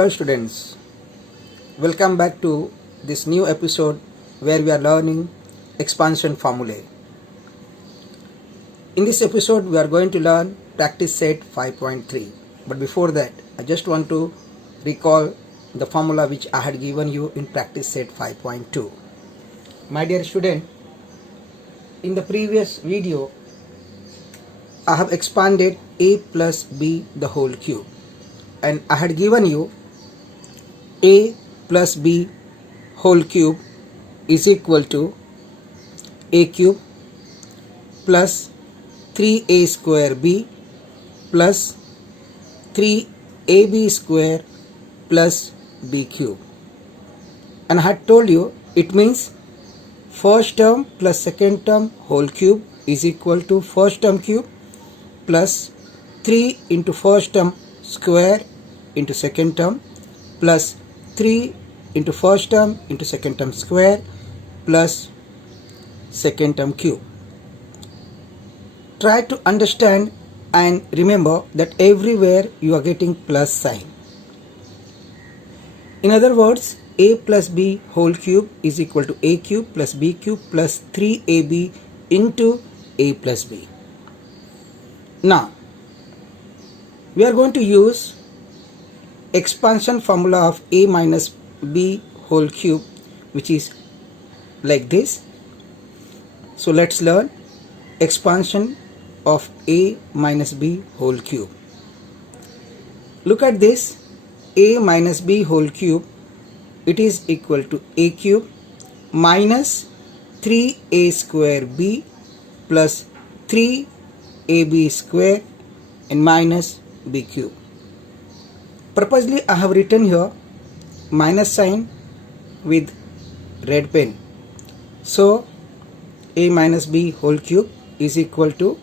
Hello students, welcome back to this new episode where we are learning expansion formulae. In this episode we are going to learn practice set 5.3, but before that I just want to recall the formula which I had given you in practice set 5.2. My dear student, in the previous video I have expanded a plus b the whole cube, and I had given you a plus b whole cube is equal to a cube plus 3a square b plus 3ab square plus b cube, and I had told you it means first term plus second term whole cube is equal to first term cube plus 3 into first term square into second term plus 3 into first term into second term square plus second term cube. Try to understand and remember that everywhere you are getting plus sign. In other words, a plus b whole cube is equal to a cube plus b cube plus 3ab into a plus b. Now, we are going to use expansion formula of a minus b whole cube, which is like this. So let's learn expansion of a minus b whole cube. Look at this, a minus b whole cube, it is equal to a cube minus 3a square b plus 3ab square and minus b cube. Purposely I have written here minus sign with red pen. So a minus b whole cube is equal to,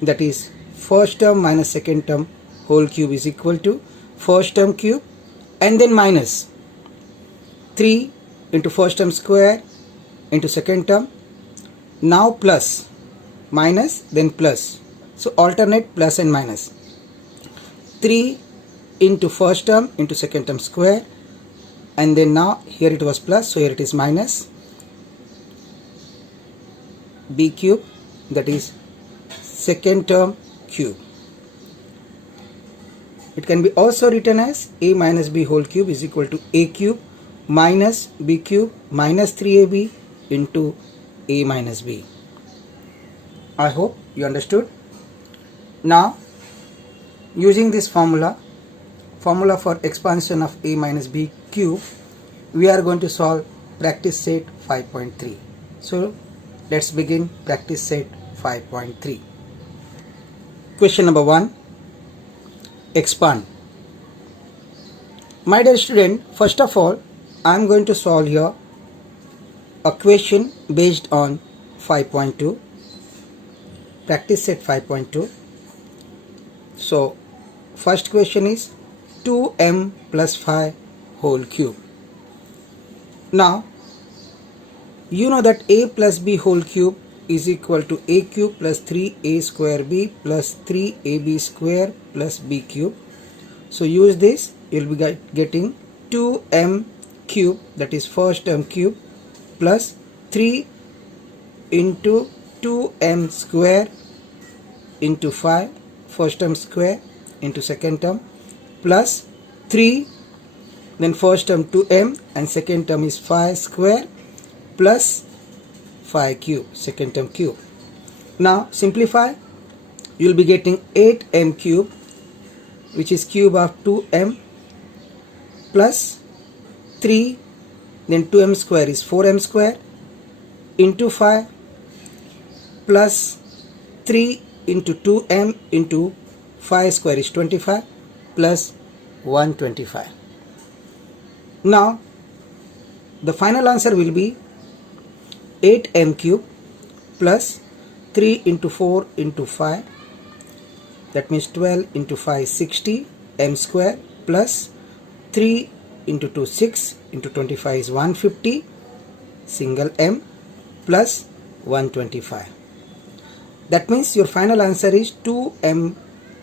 that is first term minus second term whole cube is equal to first term cube and then minus 3 into first term square into second term, now plus minus then plus, so alternate plus and minus. 3 into first term into second term square, and then now here it was plus, so here it is minus b cube, that is second term cube. It can be also written as a minus b whole cube is equal to a cube minus b cube minus 3ab into a minus b. I hope you understood. Now, using this formula for expansion of a minus b cube, we are going to solve practice set 5.3. So let's begin practice set 5.3. Question number 1. Expand. My dear student, first of all I am going to solve here a question based on 5.2, practice set 5.2. So first question is 2m plus 5 whole cube. Now you know that a plus b whole cube is equal to a cube plus 3a square b plus 3ab square plus b cube. So use this, you will be getting 2m cube, that is first term cube, plus 3 into 2m square into 5 first term square into second term plus 3, then first term 2m and second term is 5 square plus 5 cube, second term cube. Now simplify, you will be getting 8m cube, which is cube of 2m plus 3, then 2m square is 4m square into 5 plus 3 into 2m into 5 square is 25 plus 125. Now the final answer will be 8m cube plus 3 into 4 into 5, that means 12 into 5 60 m square plus 3 into 2 6 into 25 is 150 single m plus 125. That means your final answer is 2m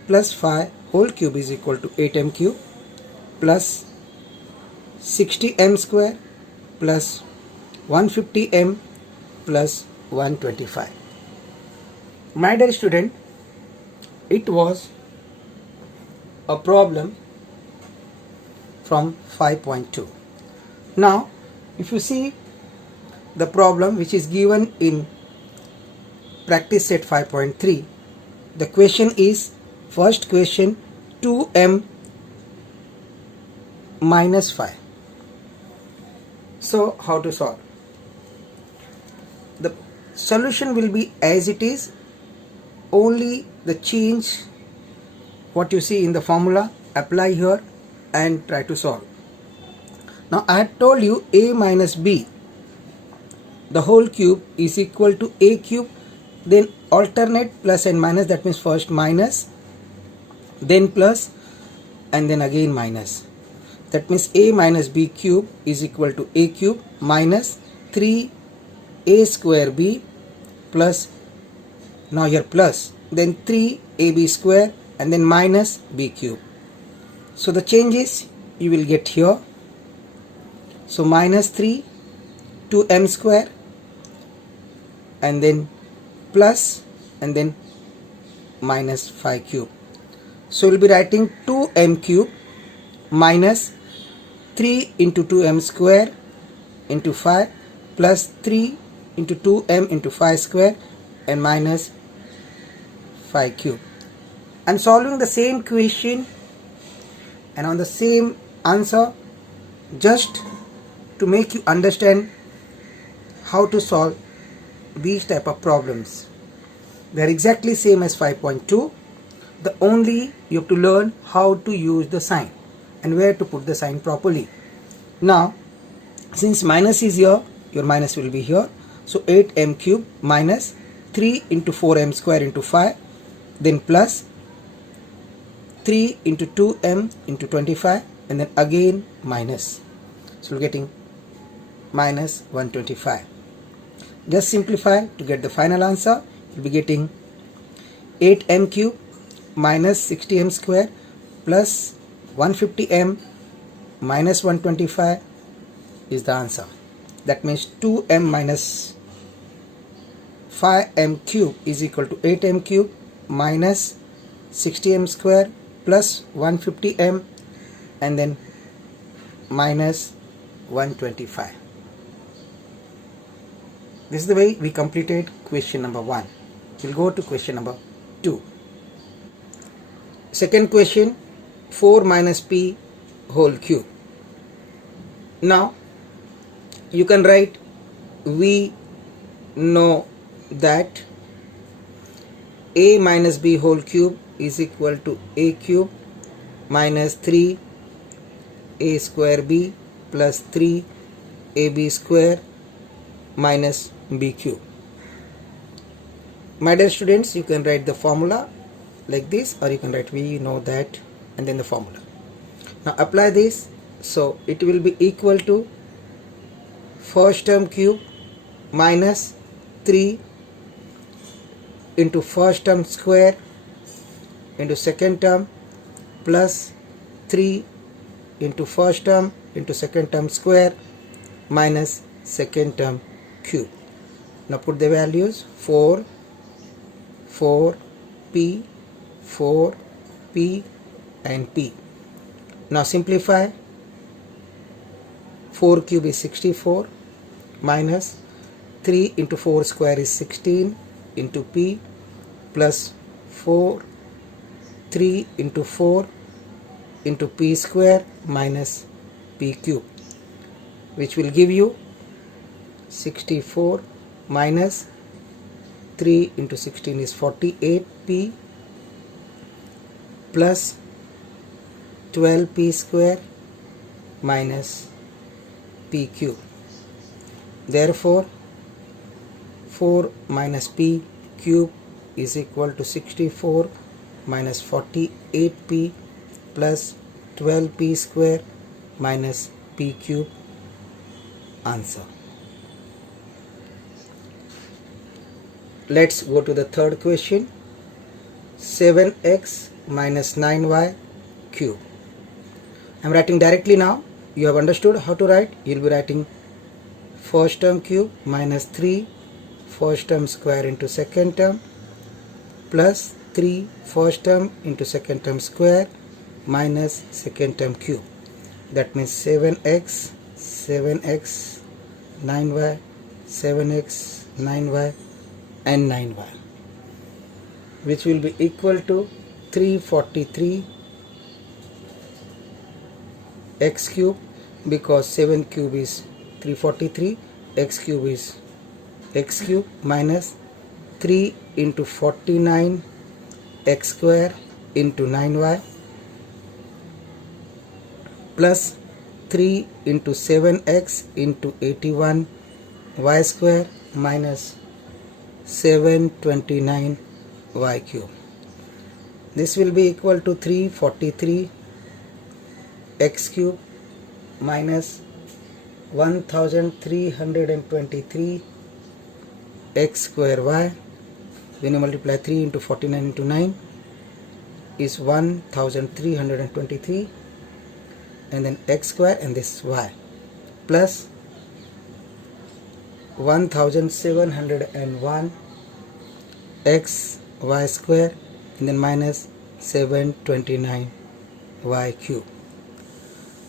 plus 5 whole cube is equal to 8m cube plus 60m square plus 150m plus 125. My dear student, it was a problem from 5.2. Now, if you see the problem which is given in practice set 5.3, the question is, first question, 2m minus 5. So how to solve? The solution will be as it is, only the change what you see in the formula apply here and try to solve. Now I had told you a minus b, the whole cube is equal to a cube, then alternate plus and minus, that means first minus, then plus, and then again minus. That means a minus b cube is equal to a cube minus 3a square b plus, now here plus, then 3ab square and then minus b cube. So the changes you will get here. So minus 3 2m square and then plus and then minus 5 cube. So we'll be writing 2m cube minus 3 into 2m square into 5 plus 3 into 2m into 5 square and minus 5 cube. I'm solving the same question and on the same answer just to make you understand how to solve these type of problems. They are exactly same as 5.2. The only you have to learn how to use the sign and where to put the sign properly. Now since minus is here, your minus will be here. So 8m cube minus 3 into 4m square into 5, then plus 3 into 2m into 25 and then again minus. So we're getting minus 125. Just simplify to get the final answer. You'll be getting 8m cube minus 60m square plus 150m minus 125 is the answer. That means 2m minus 5m cube is equal to 8m cube minus 60m square plus 150m and then minus 125. This is the way we completed question number 1. We'll go to question number 2. Second question, 4 minus p whole cube. Now you can write, we know that a minus b whole cube is equal to a cube minus 3 a square b plus 3 ab square minus b cube. My dear students, you can write the formula like this, or you can write we know that and then the formula. Now apply this. So it will be equal to first term cube minus 3 into first term square into second term plus 3 into first term into second term square minus second term cube. Now put the values 4 p and p. Now simplify. 4 cube is 64 minus 3 into 4 square is 16 into p plus 3 into 4 into p square minus p cube, which will give you 64 minus 3 into 16 is 48p plus 12p square minus p cube. Therefore 4 minus p cube is equal to 64 minus 48p plus 12p square minus p cube. Answer. Let's go to the third question. 7x minus 9y cube. I am writing directly now. You have understood how to write. You will be writing first term cube minus 3 first term square into second term plus 3 first term into second term square minus second term cube. That means 7x, 7x, 9y, 7x, 9y and 9y, which will be equal to 343 x cube, because 7 cube is 343, x cube is x cube, minus 3 into 49 x square into 9y plus 3 into 7x into 81 y square minus 729 y cube. This will be equal to 343 x cube minus 1323 x square y. When you multiply 3 into 49 into 9 is 1323, and then x square and this y plus 1701 x y square and then minus 729 y cube.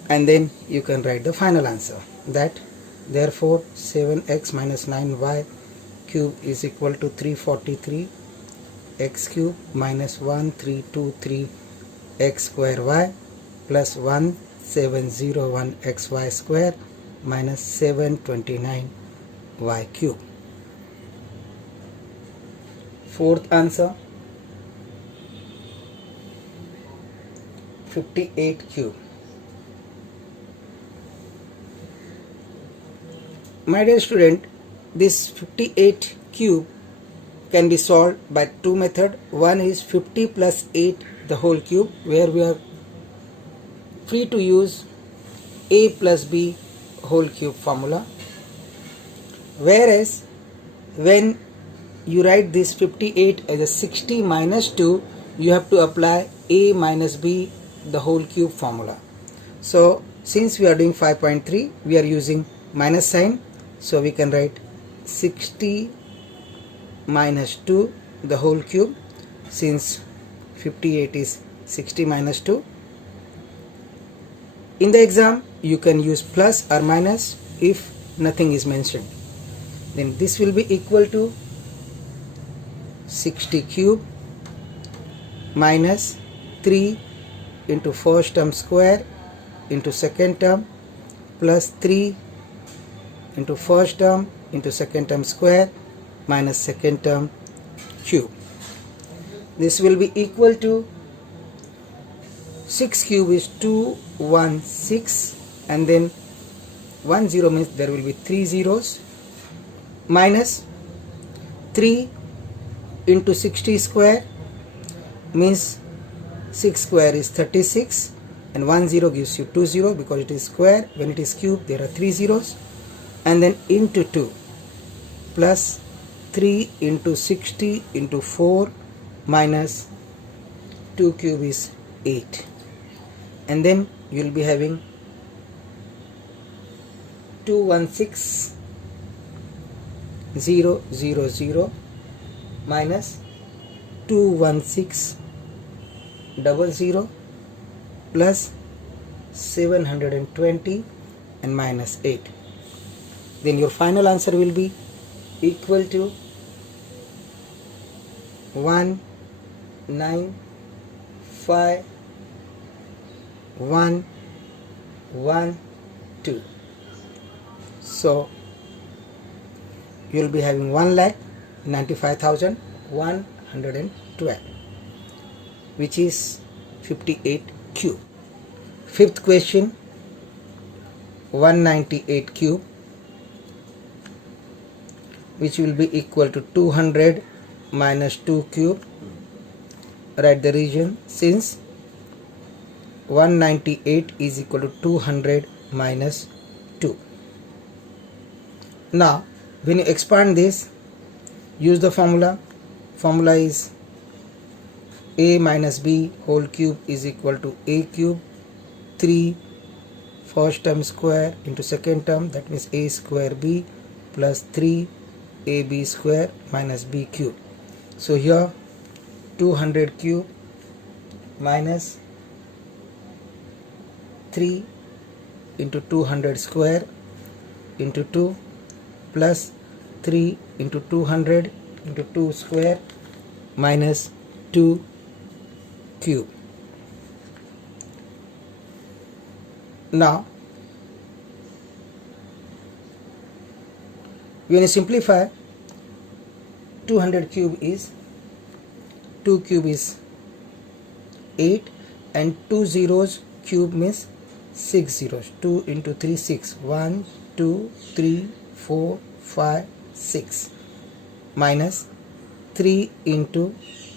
And then you can write the final answer, that therefore 7x minus 9y cube is equal to 343 x cube minus 1323 x square y plus 1701 xy square minus 729 y cube. Fourth answer, 58 cube. My dear student, this 58 cube can be solved by two methods. One is 50 plus 8 the whole cube, where we are free to use a plus b whole cube formula. Whereas when you write this 58 as a 60 minus 2, you have to apply a minus b the whole cube formula. So since we are doing 5.3, we are using minus sign. So we can write 60 minus 2 the whole cube, since 58 is 60 minus 2. In the exam you can use plus or minus if nothing is mentioned. Then this will be equal to 60 cube minus 3 into first term square into second term plus 3 into first term into second term square minus second term cube. This will be equal to 6 cube is 216, and then 10 means there will be 3 zeros, minus 3 into 60 square means 6 square is 36, and 10 gives you 20 because it is square. When it is cube there are 3 zeros, and then into 2 plus 3 into 60 into 4 minus 2 cube is 8, and then you will be having 216,000 minus 216,000 plus 720 and minus 8. Then your final answer will be equal to 195,112. So you will be having 1,95,112, which is 58 cube. Fifth question, 198 cube, which will be equal to 200 minus 2 cube. Write the region, since 198 is equal to 200 minus 2. Now when you expand this, use the formula. Formula is a minus b whole cube is equal to a cube, 3 first term square into second term, that means a square b plus 3 ab square minus b cube. So here 200 cube minus 3 into 200 square into 2 plus 3 into 200 into 2 square minus 2 cube. Now when you simplify, 200 cube is 2 cube is 8 and 2 zeros cube means 6 zeros. 2 into 3 6, 1 2 3 4 5 6 minus 3 into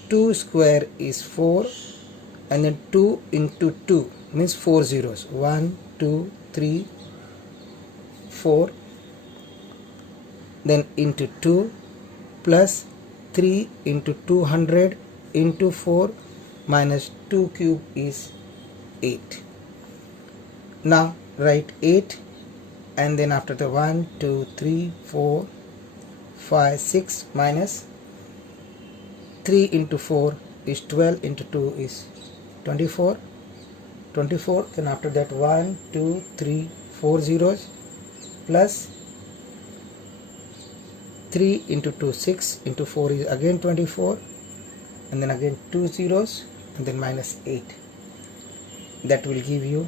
2 square is 4 and then 2 into 2 means 4 zeros, 1 2 3 4, then into 2 plus 3 into 200 into 4 minus 2 cube is 8. Now write 8 and then after the 1 2 3 4 5 6 minus 3 into 4 is 12 into 2 is 24, then after that 1 2 3 4 zeros plus 3 into 2 6 into 4 is again 24 and then again 2 zeros and then minus 8. That will give you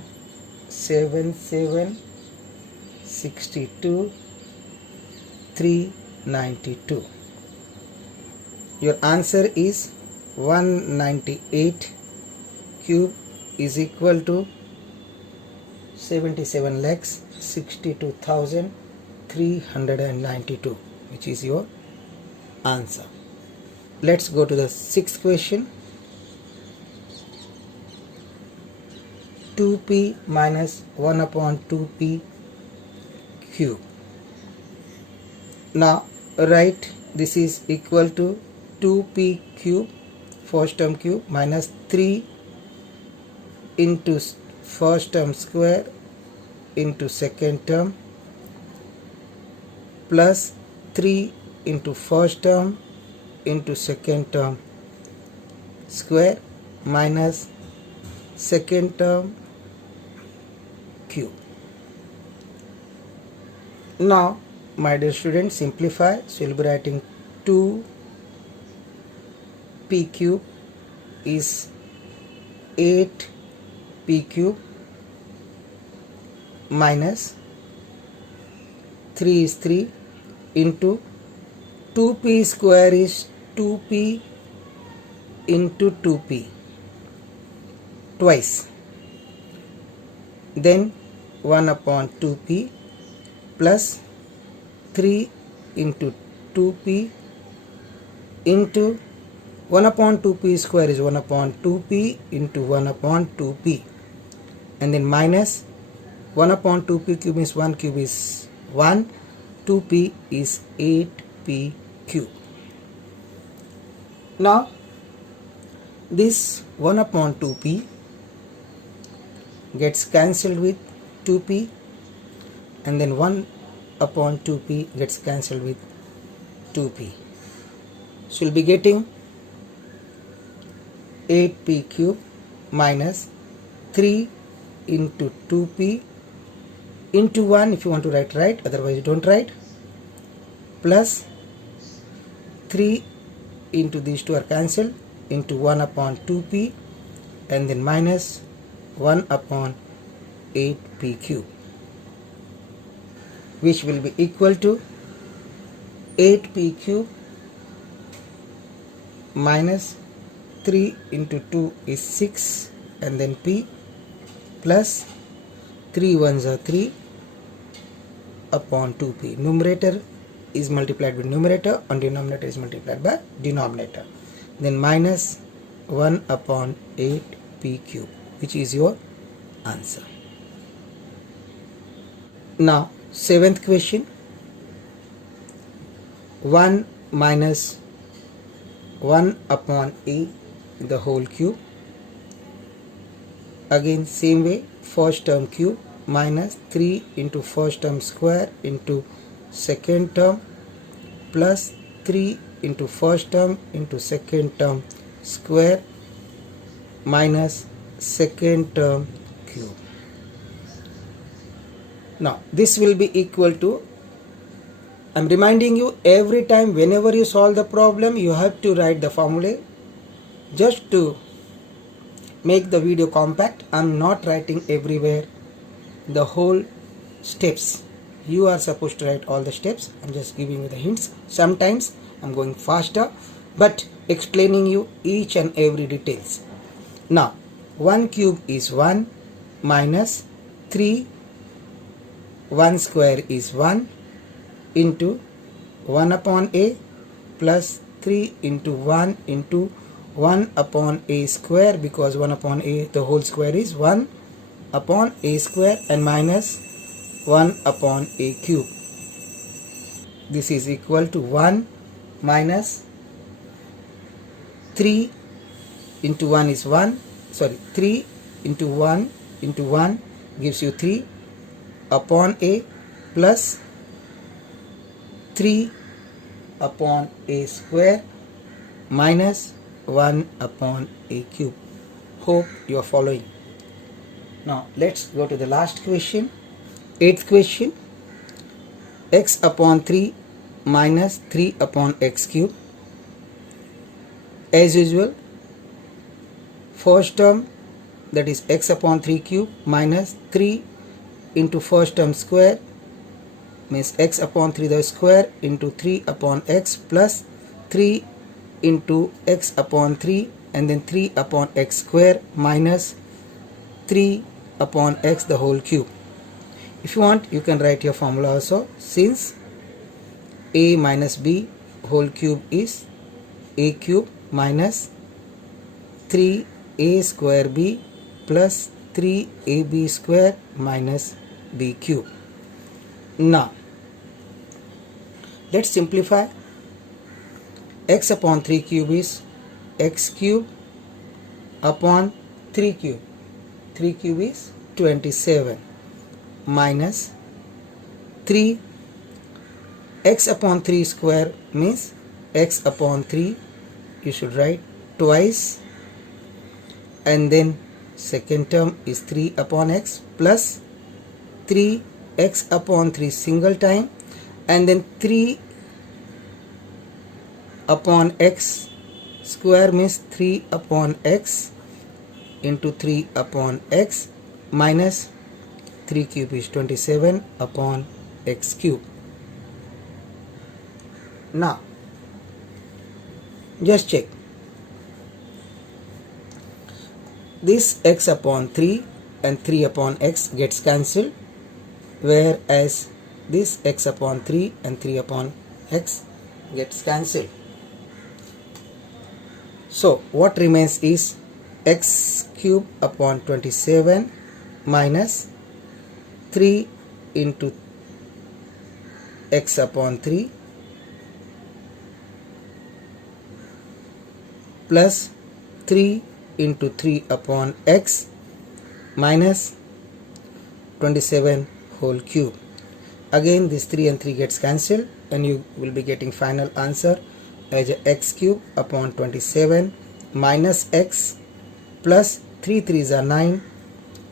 7 7 62 392. Your answer is 198 cube is equal to 77,62,392, which is your answer. Let's go to the sixth question. 2p minus 1 upon 2p cube. Now write this is equal to 2p cube first term cube minus 3 into first term square into second term plus 3 into first term into second term square minus second term cube. Now my dear students, simplify. So we'll be writing 2p cube is 8p cube minus 3 is 3 into 2p square is 2p into 2p twice, then 1 upon 2p plus 3 into 2p into 1 upon 2p square is 1 upon 2p into 1 upon 2p and then minus 1 upon 2p cube is 1 cube is 1, 2p is 8p cube. Now this 1 upon 2p gets cancelled with 2p and then 1 upon 2p gets cancelled with 2p. So we'll be getting 8p cube minus 3 into 2p into 1 if you want to write, otherwise you don't write, plus 3 into these two are cancelled into 1 upon 2p and then minus 1 upon 8p cube, which will be equal to 8p cube minus 3 into 2 is 6 and then p plus 3 ones are 3 upon 2p. Numerator is multiplied with numerator and denominator is multiplied by denominator. Then minus 1 upon 8p cube, which is your answer. Now seventh question. 1 minus 1 upon a the whole cube. Again same way, first term cube minus 3 into first term square into second term plus 3 into first term into second term square minus second term cube. Now this will be equal to, I'm reminding you every time whenever you solve the problem you have to write the formula just to make the video compact. I'm not writing everywhere the whole steps. You are supposed to write all the steps. I'm just giving you the hints. Sometimes I'm going faster but explaining you each and every details. Now 1 cube is 1 minus 3, 1 square is 1 into 1 upon a plus 3 into 1 into 1 upon a square, because 1 upon a the whole square is 1 upon a square, and minus 1 upon a cube. This is equal to 1 minus 3 into 1 is 1, 3 into 1 into 1 gives you 3 upon a plus 3 upon a square minus 1 upon a cube. Hope you are following. Now let's go to the last question. 8th question. X upon 3 minus 3 upon x cube. As usual, first term, that is x upon 3 cube minus 3 into first term square, means x upon 3 the square into 3 upon x plus 3 into x upon 3 and then 3 upon x square minus 3 upon x the whole cube. If you want, you can write your formula also, since a minus b whole cube is a cube minus 3a square b plus 3ab square minus b cube. Now let's simplify. X upon 3 cube is x cube upon 3 cube. 3 cube is 27 minus 3 x upon 3 square means x upon 3, you should write twice, and then second term is 3 upon x plus 3 x upon 3 single time, and then 3 upon x square means 3 upon x into 3 upon x minus 3 cube is 27 upon x cube. Now just check. This x upon 3 and 3 upon x gets cancelled, whereas this x upon 3 and 3 upon x gets cancelled. So what remains is x cube upon 27 minus 3 into x upon 3 plus 3 into 3 upon x minus 27 whole cube. Again this 3 and 3 gets cancelled and you will be getting final answer as x cube upon 27 minus x plus 3 3s are 9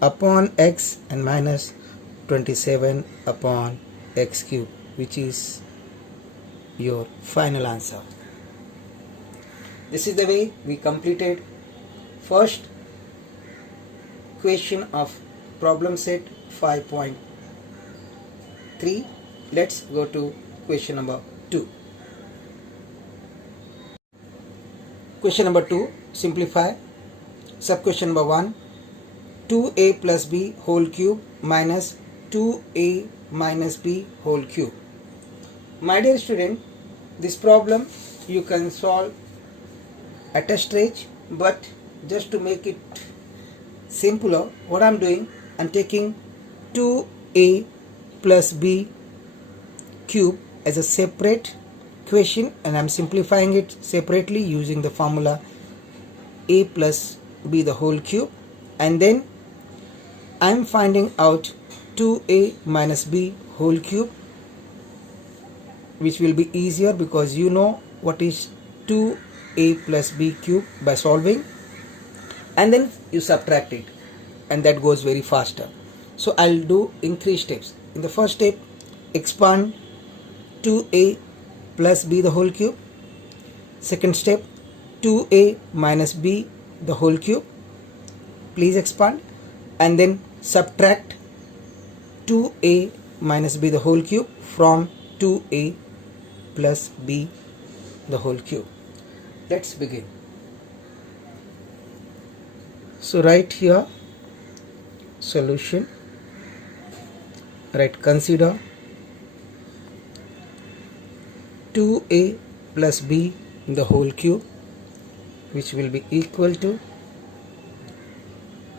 upon x and minus 27 upon x cube, which is your final answer. This is the way we completed first question of problem set 5.3. Let's go to question number 2. Question number 2, simplify. Sub question number 1, 2a plus b whole cube minus 2a minus b whole cube. My dear student, this problem you can solve at a stretch, but just to make it simpler, what I'm doing, I'm taking 2a plus b cube as a separate question and I'm simplifying it separately using the formula a plus b the whole cube, and then I am finding out 2a minus b whole cube, which will be easier because you know what is 2a plus b cube by solving, and then you subtract it, and that goes very faster. So I'll do in 3 steps. In the first step, expand 2a plus b the whole cube. Second step, 2a minus b the whole cube. Please expand, and then subtract 2a minus b the whole cube from 2a plus b the whole cube. Let's begin. So write here solution. Write consider 2a plus b the whole cube, which will be equal to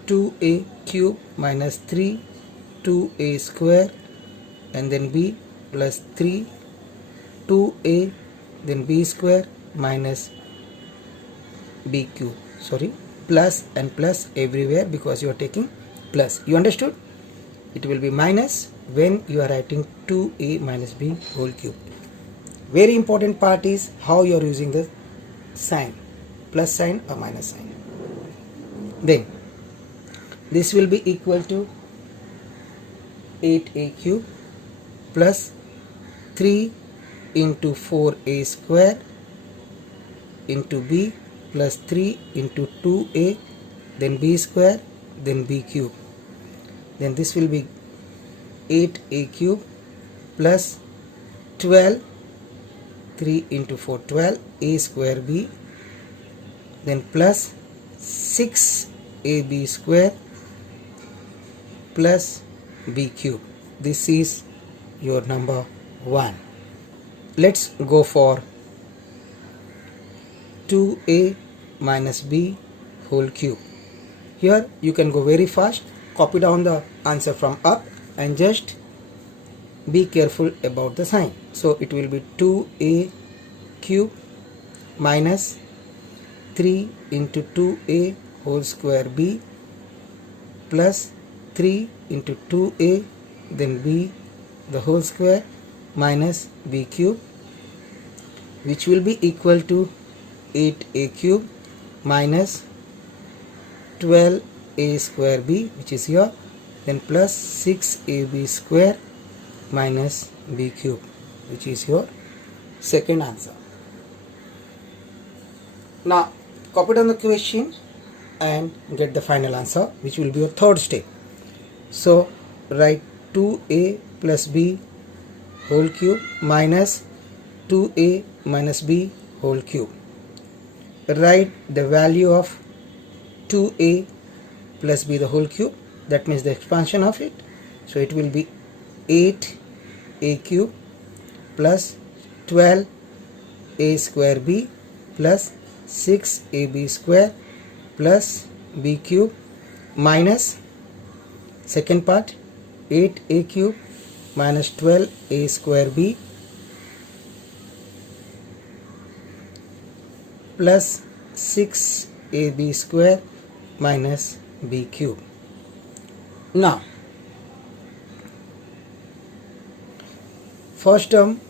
2a cube minus 3 2a square, and then b plus 3 2a then b square minus b cube. Sorry, plus and plus everywhere because you are taking plus. You understood? It will be minus when you are writing 2a minus b whole cube. Very important part is how you are using the sign, plus sign or minus sign. Then this will be equal to 8a cube plus 3 into 4a square into b plus 3 into 2a then b square then b cube. Then this will be 8a cube plus 12 3 into 4 12 a square b, then plus 6ab square plus b cube. This is your number 1. Let's go for 2a minus b whole cube. Here you can go very fast. Copy down the answer from up and just be careful about the sign. So it will be 2a cube minus 3 into 2a whole square b plus 3 into 2a then b the whole square minus b cube, which will be equal to 8a cube minus 12a square b, which is here, then plus 6ab square minus b cube, which is your second answer. Now copy down the question and get the final answer, which will be your third step. So write 2a plus b whole cube minus 2a minus b whole cube. Write the value of 2a plus b the whole cube, that means the expansion of it. So it will be 8a cube plus 12a square b plus 6ab square plus b cube minus second part 8a cube minus 12a square b plus 6ab square minus b cube. Now first term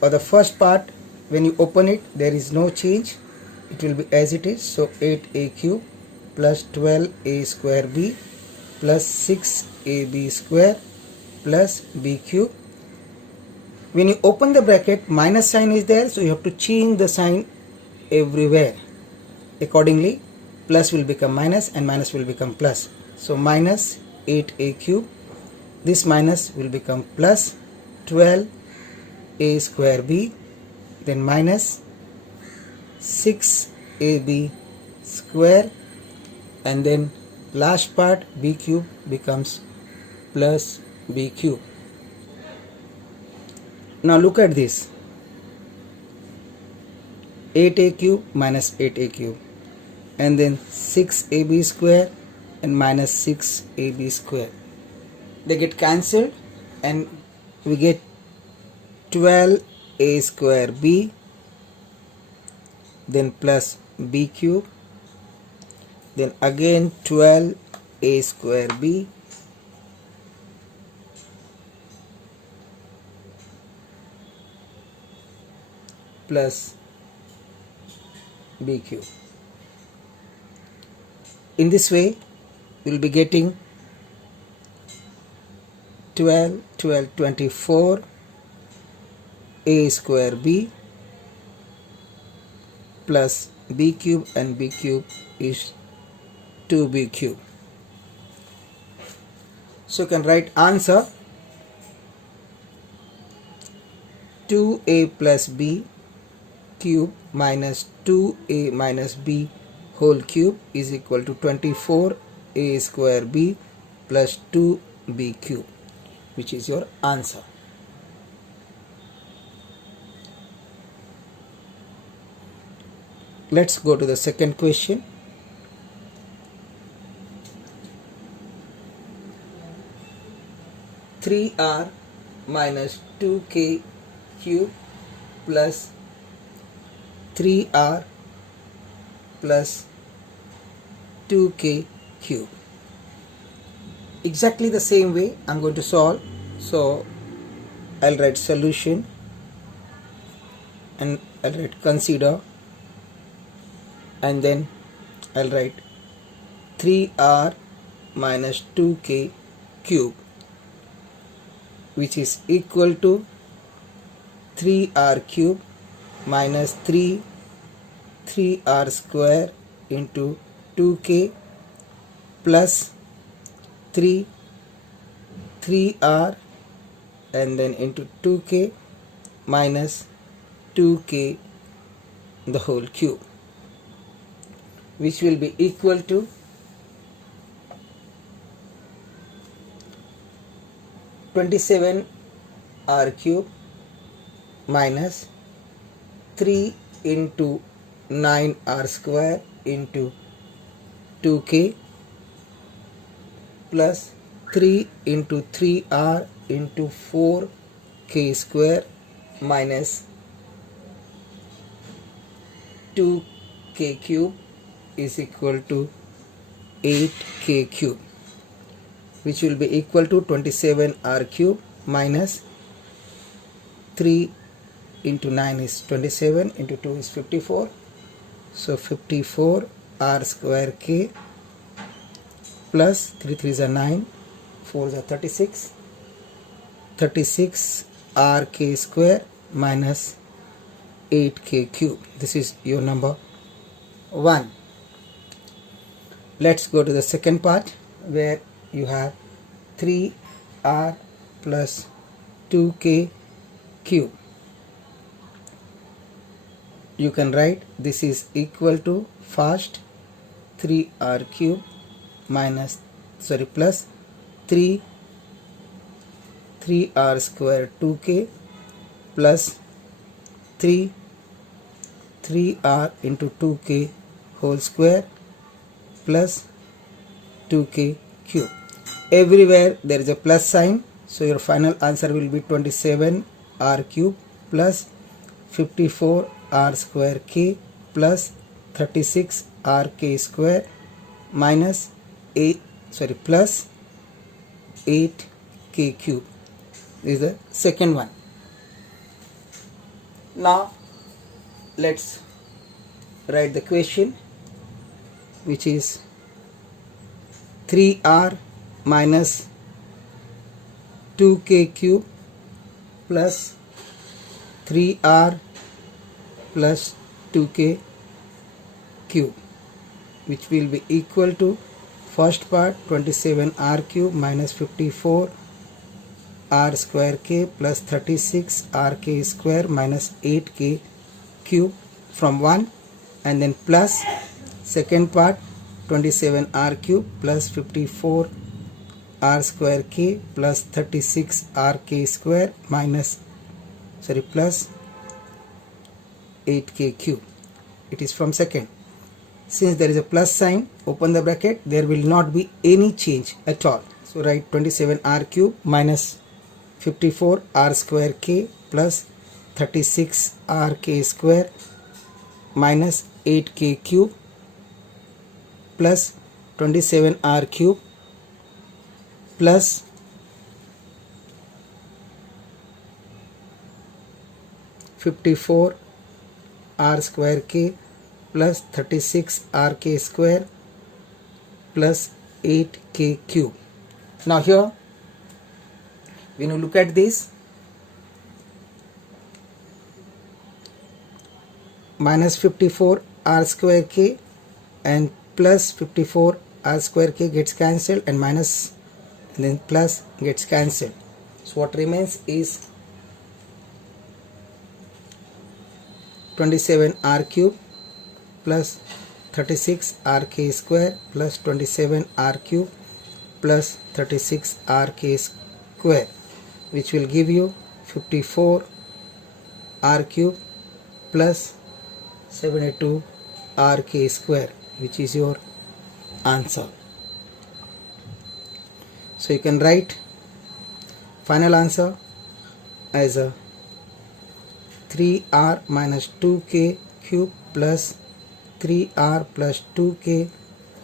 or the first part, when you open it there is no change, it will be as it is. So 8a cube plus 12a square b plus 6ab square plus b cube. When you open the bracket, minus sign is there, so you have to change the sign everywhere. Accordingly, plus will become minus and minus will become plus. So minus 8a cube, this minus will become plus 12a square b, then minus 6ab square, and then last part b cube becomes plus b cube. Now look at this, 8a cube minus 8a cube, and then 6ab square and minus 6ab square, they get cancelled and we get 12a square b, then plus b cube then again 12a square b plus b cube. In this way we will be getting 12, 12, 24 a square b plus b cube, and b cube is 2b cube. So you can write answer 2a plus b cube minus 2a minus b whole cube is equal to 24a square b plus 2b cube, which is your answer. Let's go to the second question. Three r minus 2k cube plus 3r plus 2k cube. Exactly the same way I'm going to solve. So I'll write solution and I'll write consider, and then I'll write 3r minus 2k cube, which is equal to 3r cube minus 3r square into 2k plus 3r and then into 2k minus 2k the whole cube, which will be equal to 27r cube minus 3 into 9r square into 2k plus 3 into 3r into 4k square minus 2k cube is equal to 8k cube, which will be equal to 27r cube minus 3 into 9 is 27 into 2 is 54, so 54 r square k plus 3 3s are 9, 4s are 36, 36 r k square minus 8k cube. This is your number 1. Let's go to the second part where you have 3r plus 2k cube. You can write this is equal to first 3r cube minus plus 3r square 2k plus 3r into 2k whole square plus 2k cube. Everywhere there is a plus sign, so your final answer will be 27r cube plus 54r square k plus 36r k square minus plus 8k cube. This is the second one. Now let's write the question, which is 3r minus 2k cube plus 3r plus 2k cube, which will be equal to first part 27r cube minus 54 r square k plus 36 r k square minus 8k cube from 1, and then plus second part 27 r cube plus 54 r square k plus 36 r k square minus plus 8k cube. It is from second. Since there is a plus sign, open the bracket, there will not be any change at all. So write 27 r cube minus 54 r square k plus 36 r k square minus 8k cube plus 27r cube plus 54 r square k plus 36 r k square plus 8k cube. Now here, when you look at this, minus 54 r square k and plus 54 r square k gets cancelled, and minus and then plus gets cancelled. So what remains is 27r cube plus 36rk square plus 27r cube plus 36rk square, which will give you 54r cube plus 72rk square, which is your answer. So you can write final answer as a 3r minus 2k cube plus 3r plus 2k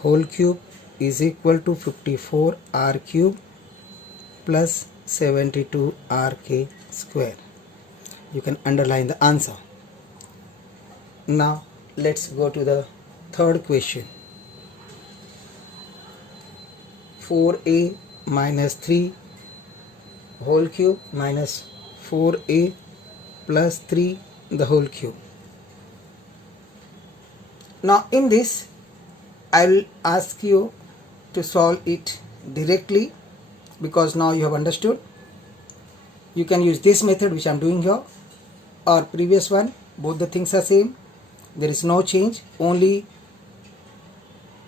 whole cube is equal to 54r cube plus 72rk square. You can underline the answer. Now let's go to the third question. 4a minus 3 whole cube minus 4a plus 3 the whole cube. Now in this, I will ask you to solve it directly, because now you have understood. You can use this method which I am doing here or previous one. Both the things are same. There is no change. Only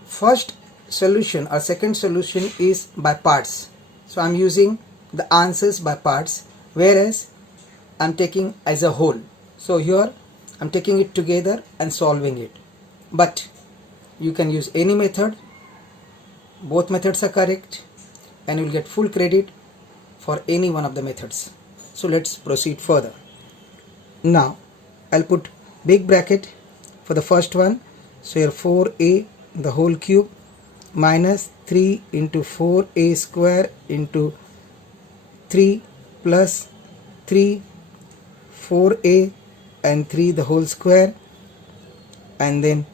first solution or second solution is by parts. So I am using the answers by parts, whereas I am taking as a whole. So here I am taking it together and solving it. But you can use any method. Both methods are correct, and you will get full credit for any one of the methods. So let's proceed further. Now I'll put big bracket for the first one. So here 4a the whole cube minus 3 into 4a square into 3 plus 3 4a and 3 the whole square, and then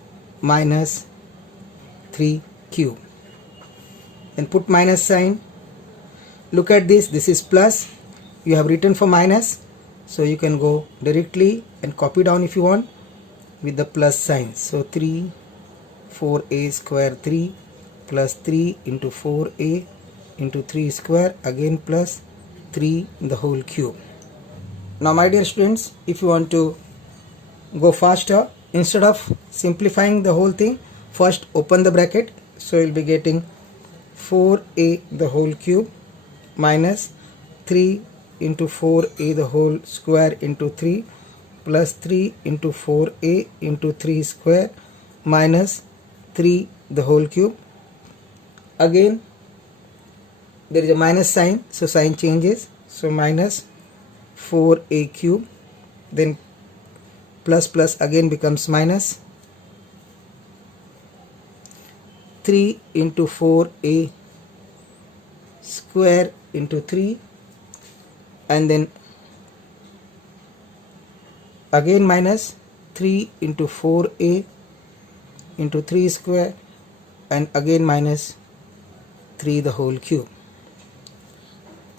minus 3 cube. Then put minus sign. Look at this. This is plus. You have written for minus, so you can go directly and copy down if you want with the plus sign. So 3 4a square 3 plus 3 into 4a into 3 square, again plus 3 the whole cube. Now my dear students, if you want to go faster, instead of simplifying the whole thing, first open the bracket. So you'll be getting 4a the whole cube minus 3 into 4a the whole square into 3 plus 3 into 4a into 3 square minus 3 the whole cube. Again there is a minus sign, so sign changes. So minus 4a cube, then plus plus again becomes minus 3 into 4a square into 3, and then again minus 3 into 4a into 3 square, and again minus 3 the whole cube.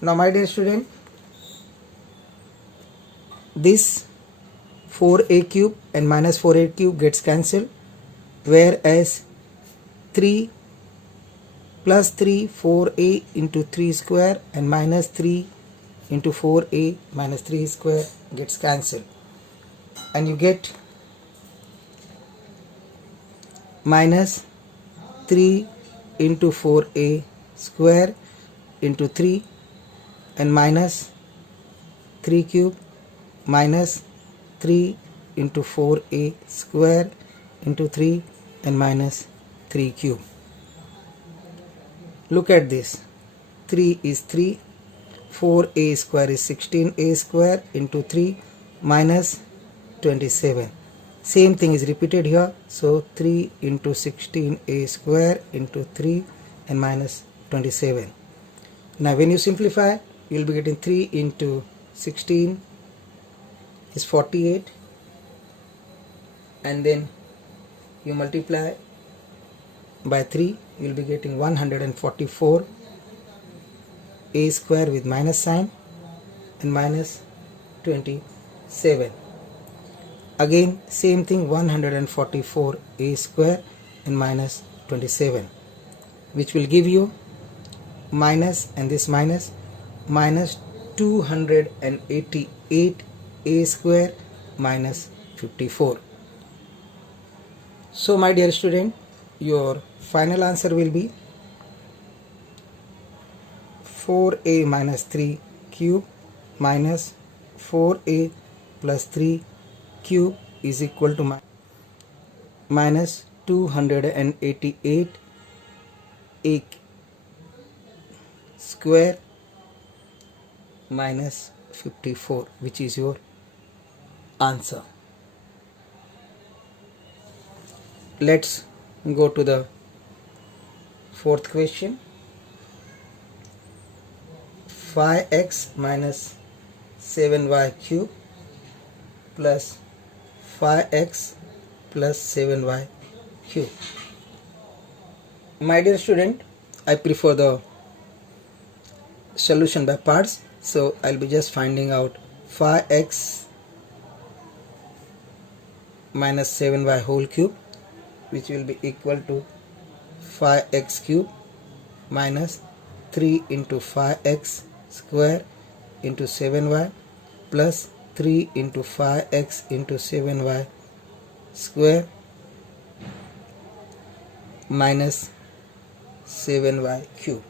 Now my dear student, this 4a cube and minus 4a cube gets cancelled, whereas 3 plus 3 4a into 3 square and minus 3 into 4a minus 3 square gets cancelled, and you get minus 3 into 4a square into 3 and minus 3 cube minus 3 into 4a square into 3 and minus 3 cube. Look at this. 3 is 3, 4a square is 16a square into 3 minus 27. Same thing is repeated here. So 3 into 16a square into 3 and minus 27. Now when you simplify, you will be getting 3 into 16 is 48, and then you multiply by 3, you will be getting 144 a square with minus sign and minus 27. Again same thing, 144 a square and minus 27, which will give you minus, and this minus 288 a square minus 54. So my dear student, your final answer will be 4a minus 3 cube minus 4a plus 3 cube is equal to minus 288 a square minus 54, which is your answer. Let's go to the fourth question. 5x minus 7y cube plus 5x plus 7y cube. My dear student, I prefer the solution by parts, so I'll be just finding out 5x minus 7y whole cube, which will be equal to 5x cube minus 3 into 5x square into 7y plus 3 into 5x into 7y square minus 7y cube.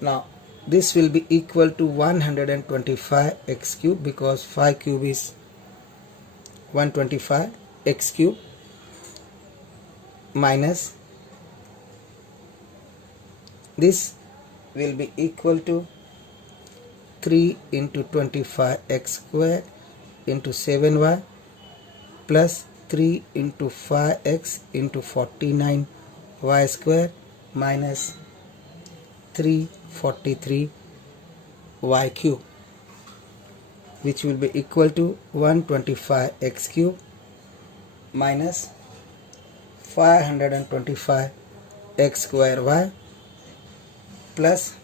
Now this will be equal to 125 x cube, because 5 cube is 125 x cube minus this will be equal to 3 into 25 x square into 7y plus 3 into 5x into 49 y square minus 343 y cube, which will be equal to 125 x cube minus 525 x square y plus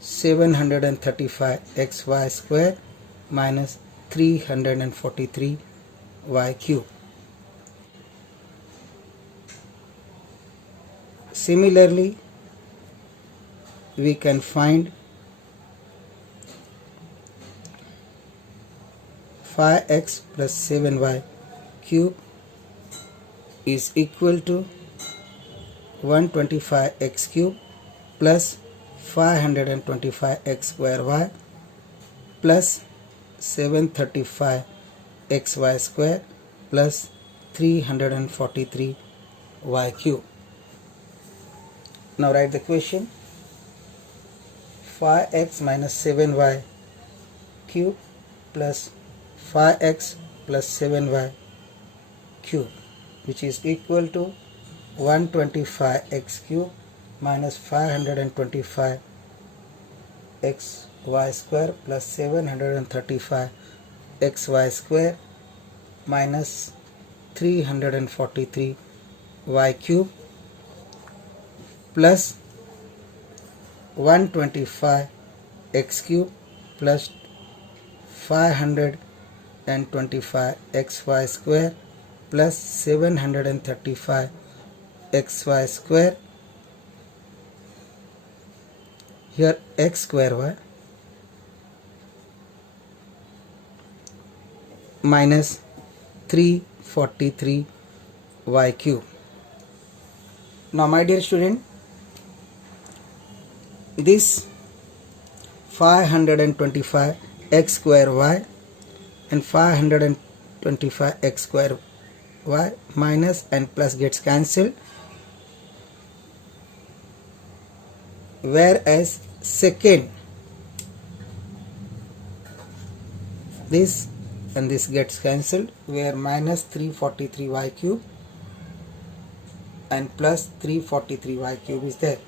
735 xy square minus 343 y cube. Similarly, we can find 5x plus 7y cube is equal to 125 x cube plus 525 x square y plus 735 xy square plus 343 y cube. Now write the question. 5x minus 7y cube plus 5x plus 7y cube, which is equal to 125x cube minus 525 xy square plus 735 xy square minus 343 y cube plus 125 x cube plus 525 xy square plus 735 xy square, here x square y minus 343 y cube. Now my dear student, this 525 x square y and 525 x square y minus and plus gets cancelled, whereas second, this and this gets cancelled, where minus 343y cube and plus 343y cube is there.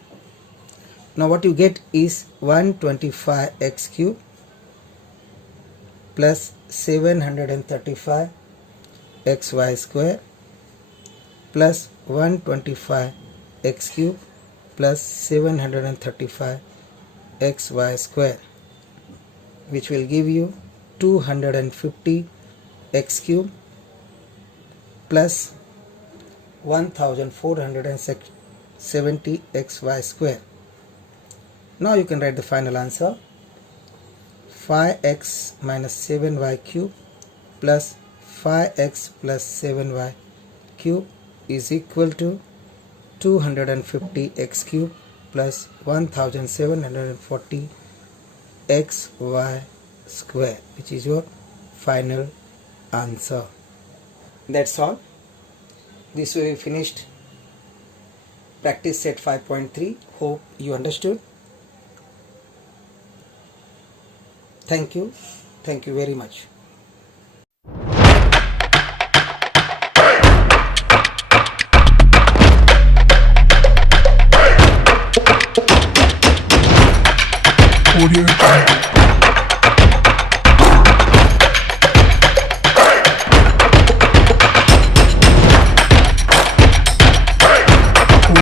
Now what you get is 125x cube plus 735 xy square plus 125 x cube plus 735 xy square, which will give you 250 x cube plus 1470 xy square. Now you can write the final answer. 5x minus 7y cube plus 5x plus 7y cube is equal to 250 x cube plus 1740 xy square, which is your final answer. That's all. This way we finished practice set 5.3. Hope you understood. Thank you very much. Audio